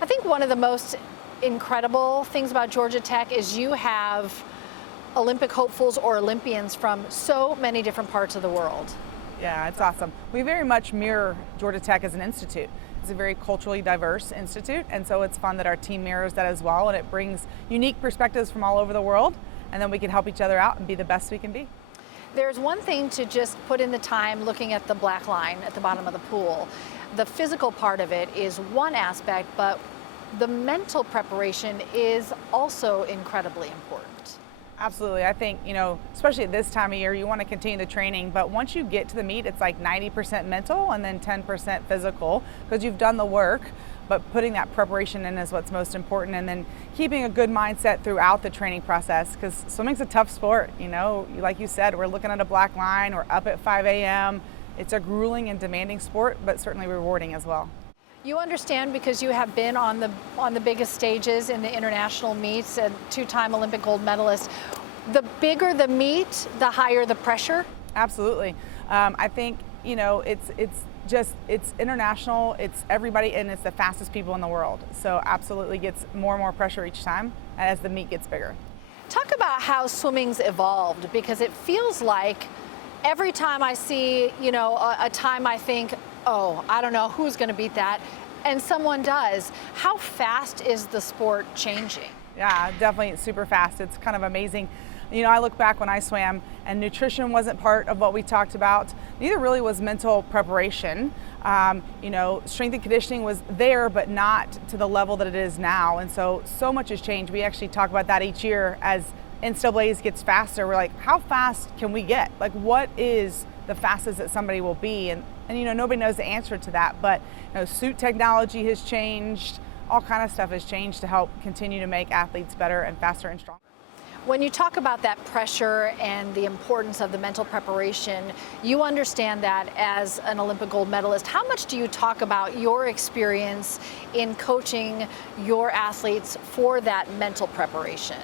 I think one of the most incredible things about Georgia Tech is you have Olympic hopefuls or Olympians from so many different parts of the world. Yeah, it's awesome. We very much mirror Georgia Tech as an institute. It's a very culturally diverse institute, and so it's fun that our team mirrors that as well, and it brings unique perspectives from all over the world, and then we can help each other out and be the best we can be. There's one thing to just put in the time looking at the black line at the bottom of the pool. The physical part of it is one aspect, but the mental preparation is also incredibly important. Absolutely. I think, especially at this time of year, you want to continue the training, but once you get to the meet, it's like 90% mental and then 10% physical because you've done the work, but putting that preparation in is what's most important, and then keeping a good mindset throughout the training process because swimming's a tough sport. Like you said, we're looking at a black line, we're up at 5 a.m. It's a grueling and demanding sport, but certainly rewarding as well. You understand because you have been on the biggest stages in the international meets, a two-time Olympic gold medalist. The bigger the meet, the higher the pressure? Absolutely. I think, it's international, it's everybody, and it's the fastest people in the world. So absolutely gets more and more pressure each time as the meet gets bigger. Talk about how swimming's evolved, because it feels like every time I see, a time I think, oh, I don't know who's going to beat that, and someone does. How fast is the sport changing? Yeah, definitely super fast. It's kind of amazing. I look back when I swam and nutrition wasn't part of what we talked about. Neither really was mental preparation. Strength and conditioning was there, but not to the level that it is now. And so much has changed. We actually talk about that each year as NCAA's gets faster. We're like, how fast can we get? Like, what is the fastest that somebody will be? And nobody knows the answer to that, but suit technology has changed. All kind of stuff has changed to help continue to make athletes better and faster and stronger. When you talk about that pressure and the importance of the mental preparation, you understand that as an Olympic gold medalist. How much do you talk about your experience in coaching your athletes for that mental preparation?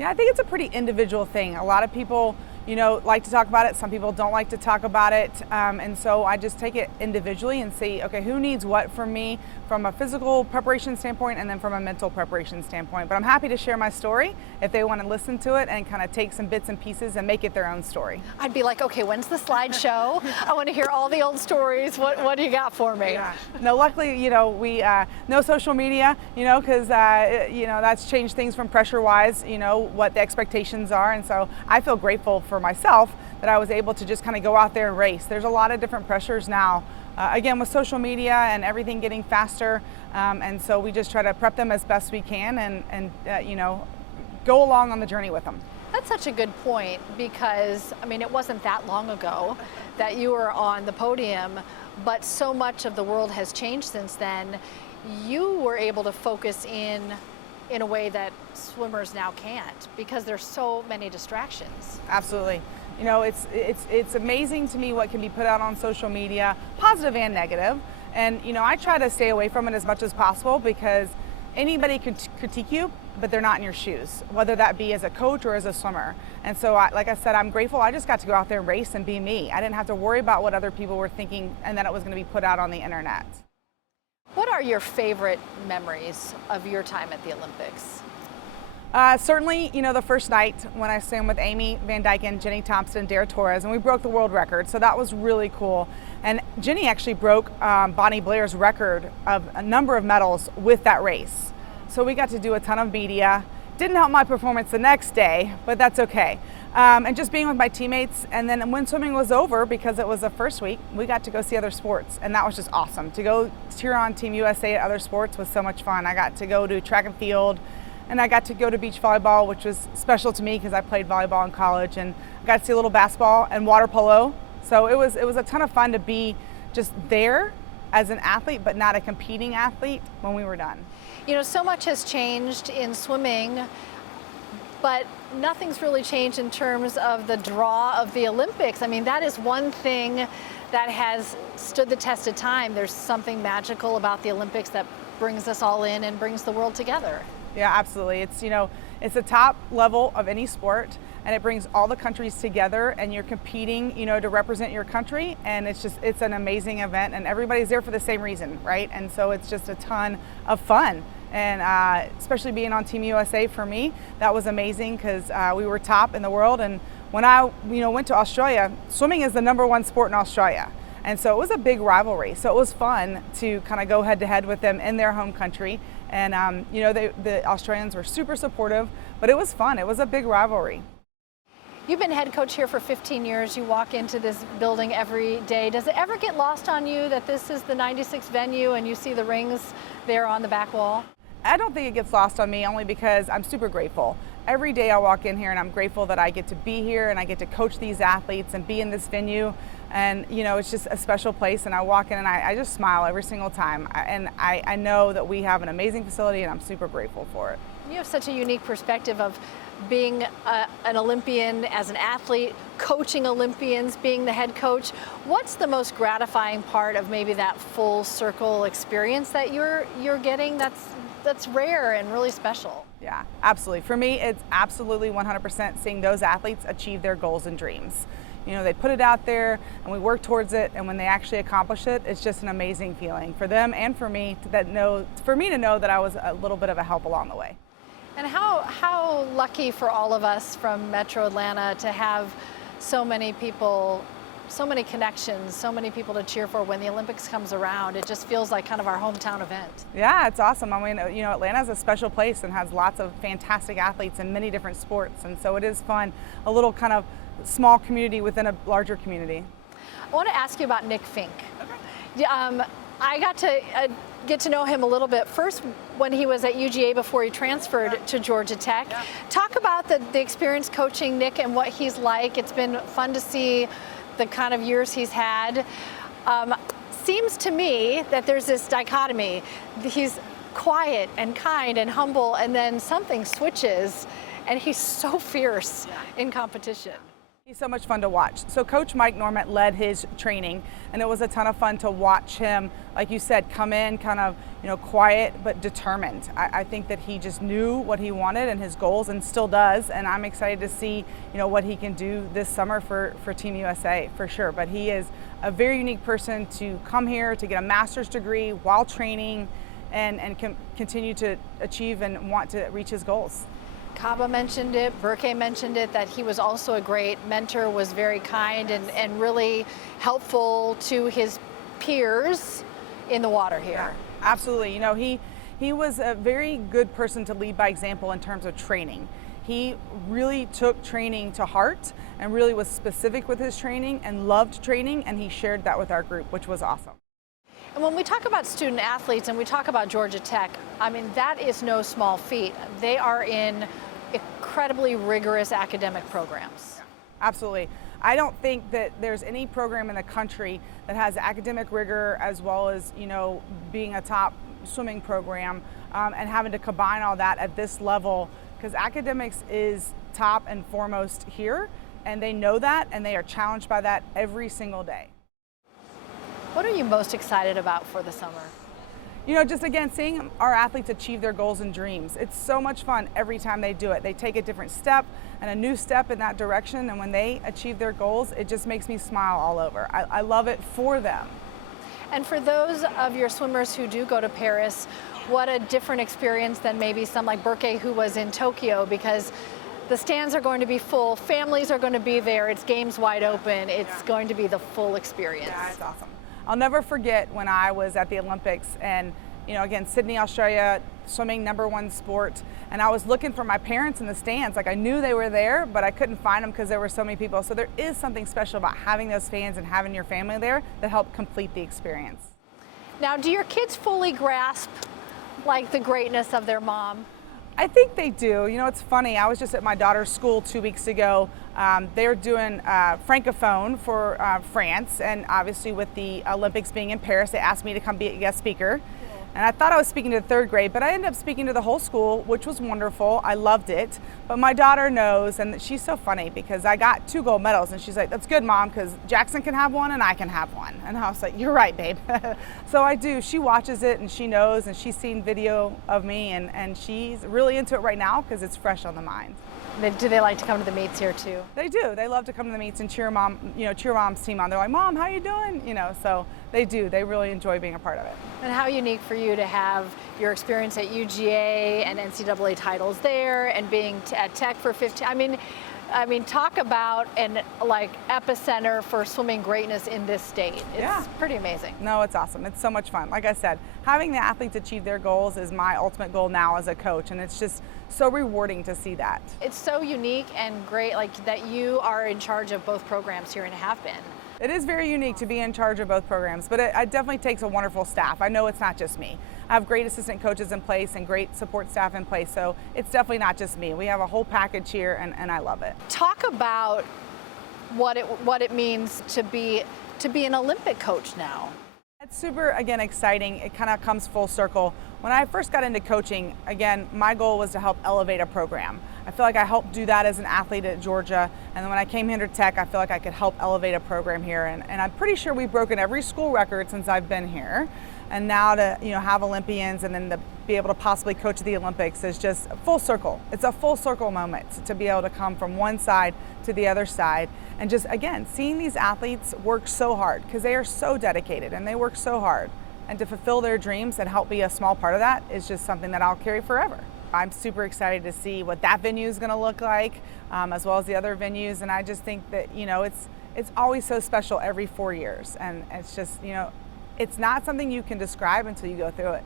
Yeah, I think it's a pretty individual thing. A lot of people, like to talk about it. Some people don't like to talk about it. And so I just take it individually and see, okay, who needs what from me from a physical preparation standpoint and then from a mental preparation standpoint. But I'm happy to share my story if they want to listen to it and kind of take some bits and pieces and make it their own story. I'd be like, okay, when's the slideshow? I want to hear all the old stories. What do you got for me? Yeah. No, luckily, we no social media, because that's changed things from pressure-wise, what the expectations are. And so I feel grateful for myself that I was able to just kind of go out there and race. There's a lot of different pressures now, again, with social media and everything getting faster. And so we just try to prep them as best we can and go along on the journey with them. That's such a good point because, it wasn't that long ago that you were on the podium, but so much of the world has changed since then. You were able to focus in a way that swimmers now can't because there's so many distractions. Absolutely. It's amazing to me what can be put out on social media, positive and negative. And, I try to stay away from it as much as possible because anybody can critique you, but they're not in your shoes, whether that be as a coach or as a swimmer. And so, like I said, I'm grateful I just got to go out there and race and be me. I didn't have to worry about what other people were thinking and that it was going to be put out on the internet. What are your favorite memories of your time at the Olympics? Certainly, the first night when I swam with Amy Van Dyken, Jenny Thompson, and Dara Torres, and we broke the world record. So that was really cool. And Jenny actually broke Bonnie Blair's record of a number of medals with that race. So we got to do a ton of media. Didn't help my performance the next day, but that's okay. And just being with my teammates, and then when swimming was over, because it was the first week, we got to go see other sports, and that was just awesome. To go cheer on Team USA at other sports was so much fun. I got to go to track and field, and I got to go to beach volleyball, which was special to me because I played volleyball in college, and I got to see a little basketball and water polo. So it was a ton of fun to be just there as an athlete, but not a competing athlete when we were done. So much has changed in swimming, but nothing's really changed in terms of the draw of the Olympics. That is one thing that has stood the test of time. There's something magical about the Olympics that brings us all in and brings the world together. Yeah, absolutely. It's, it's the top level of any sport, and it brings all the countries together, and you're competing, to represent your country, and it's an amazing event, and everybody's there for the same reason, right? And so it's just a ton of fun. And especially being on Team USA for me, that was amazing because we were top in the world. And when I, went to Australia, swimming is the #1 sport in Australia. And so it was a big rivalry. So it was fun to kind of go head to head with them in their home country. And, the Australians were super supportive, but it was fun. It was a big rivalry. You've been head coach here for 15 years. You walk into this building every day. Does it ever get lost on you that this is the 96th venue and you see the rings there on the back wall? I don't think it gets lost on me, only because I'm super grateful. Every day I walk in here and I'm grateful that I get to be here and I get to coach these athletes and be in this venue. And, it's just a special place, and I walk in and I just smile every single time. I know that we have an amazing facility, and I'm super grateful for it. You have such a unique perspective of being an Olympian as an athlete, coaching Olympians, being the head coach. What's the most gratifying part of maybe that full circle experience that you're getting that's rare and really special? Yeah, absolutely. For me, it's absolutely 100% seeing those athletes achieve their goals and dreams. They put it out there and we work towards it, and when they actually accomplish it, it's just an amazing feeling for them and for me to know that I was a little bit of a help along the way. And how lucky for all of us from Metro Atlanta to have so many people, so many connections, so many people to cheer for when the Olympics comes around. It just feels like kind of our hometown event. Yeah, it's awesome. I mean, Atlanta's a special place and has lots of fantastic athletes in many different sports, and so it is fun, a little kind of small community within a larger community. I want to ask you about Nick Fink. Okay. I got to get to know him a little bit first when he was at UGA before he transferred to Georgia Tech. Yeah. Talk about the experience coaching Nick and what he's like. It's been fun to see the kind of years he's had. Seems to me that there's this dichotomy. He's quiet and kind and humble, and then something switches and he's so fierce in competition. He's so much fun to watch. So Coach Mike Normant led his training, and it was a ton of fun to watch him, like you said, come in kind of, quiet but determined. I think that he just knew what he wanted and his goals, and still does, and I'm excited to see, what he can do this summer for Team USA, for sure. But he is a very unique person to come here to get a master's degree while training and continue to achieve and want to reach his goals. Kaba mentioned it, Burke mentioned it, that he was also a great mentor, was very kind and really helpful to his peers in the water here. Yeah, absolutely. He was a very good person to lead by example in terms of training. He really took training to heart and really was specific with his training and loved training, and he shared that with our group, which was awesome. And when we talk about student athletes and we talk about Georgia Tech, I mean, that is no small feat. They are in incredibly rigorous academic programs. Absolutely. I don't think that there's any program in the country that has academic rigor as well as, being a top swimming program and having to combine all that at this level, because academics is top and foremost here, and they know that, and they are challenged by that every single day. What are you most excited about for the summer? Just again, seeing our athletes achieve their goals and dreams. It's so much fun every time they do it. They take a different step and a new step in that direction, and when they achieve their goals, it just makes me smile all over. I love it for them. And for those of your swimmers who do go to Paris, what a different experience than maybe some like Burke who was in Tokyo, because the stands are going to be full, families are going to be there, it's games wide open, it's going to be the full experience. Yeah, it's awesome. I'll never forget when I was at the Olympics and, again, Sydney, Australia, swimming #1 sport, and I was looking for my parents in the stands. Like, I knew they were there, but I couldn't find them because there were so many people. So there is something special about having those fans and having your family there that help complete the experience. Now, do your kids fully grasp, like, the greatness of their mom? I think they do. It's funny. I was just at my daughter's school 2 weeks ago. They're doing Francophone for France, and obviously with the Olympics being in Paris, they asked me to come be a guest speaker. And I thought I was speaking to the third grade, but I ended up speaking to the whole school, which was wonderful. I loved it. But my daughter knows, and she's so funny because I got 2 gold medals, and she's like, "That's good, Mom, because Jackson can have one and I can have one." And I was like, "You're right, babe." So I do. She watches it and she knows, and she's seen video of me, and she's really into it right now because it's fresh on the mind. Do they like to come to the meets here too? They do. They love to come to the meets and cheer Mom's team on. They're like, "Mom, how you doing?" So they do. They really enjoy being a part of it. And how unique for you to have your experience at UGA and NCAA titles there, and being at Tech for 15. I mean, talk about an epicenter for swimming greatness in this state. It's pretty amazing. No, it's awesome. It's so much fun. Like I said, having the athletes achieve their goals is my ultimate goal now as a coach, and it's just so rewarding to see that. It's so unique and great, that you are in charge of both programs here and have been. It is very unique to be in charge of both programs, but it definitely takes a wonderful staff. I know it's not just me. I have great assistant coaches in place and great support staff in place, so it's definitely not just me. We have a whole package here, and I love it. Talk about what it means to be an Olympic coach now. It's super, again, exciting. It kind of comes full circle. When I first got into coaching, again, my goal was to help elevate a program. I feel like I helped do that as an athlete at Georgia, and then when I came here to Tech, I feel like I could help elevate a program here, and I'm pretty sure we've broken every school record since I've been here. And now to have Olympians and then to be able to possibly coach the Olympics is just full circle. It's a full circle moment to be able to come from one side to the other side, and just, again, seeing these athletes work so hard because they are so dedicated and they work so hard, and to fulfill their dreams and help be a small part of that is just something that I'll carry forever. I'm super excited to see what that venue is going to look like, as well as the other venues, and I just think that it's always so special every 4 years, and it's just it's not something you can describe until you go through it.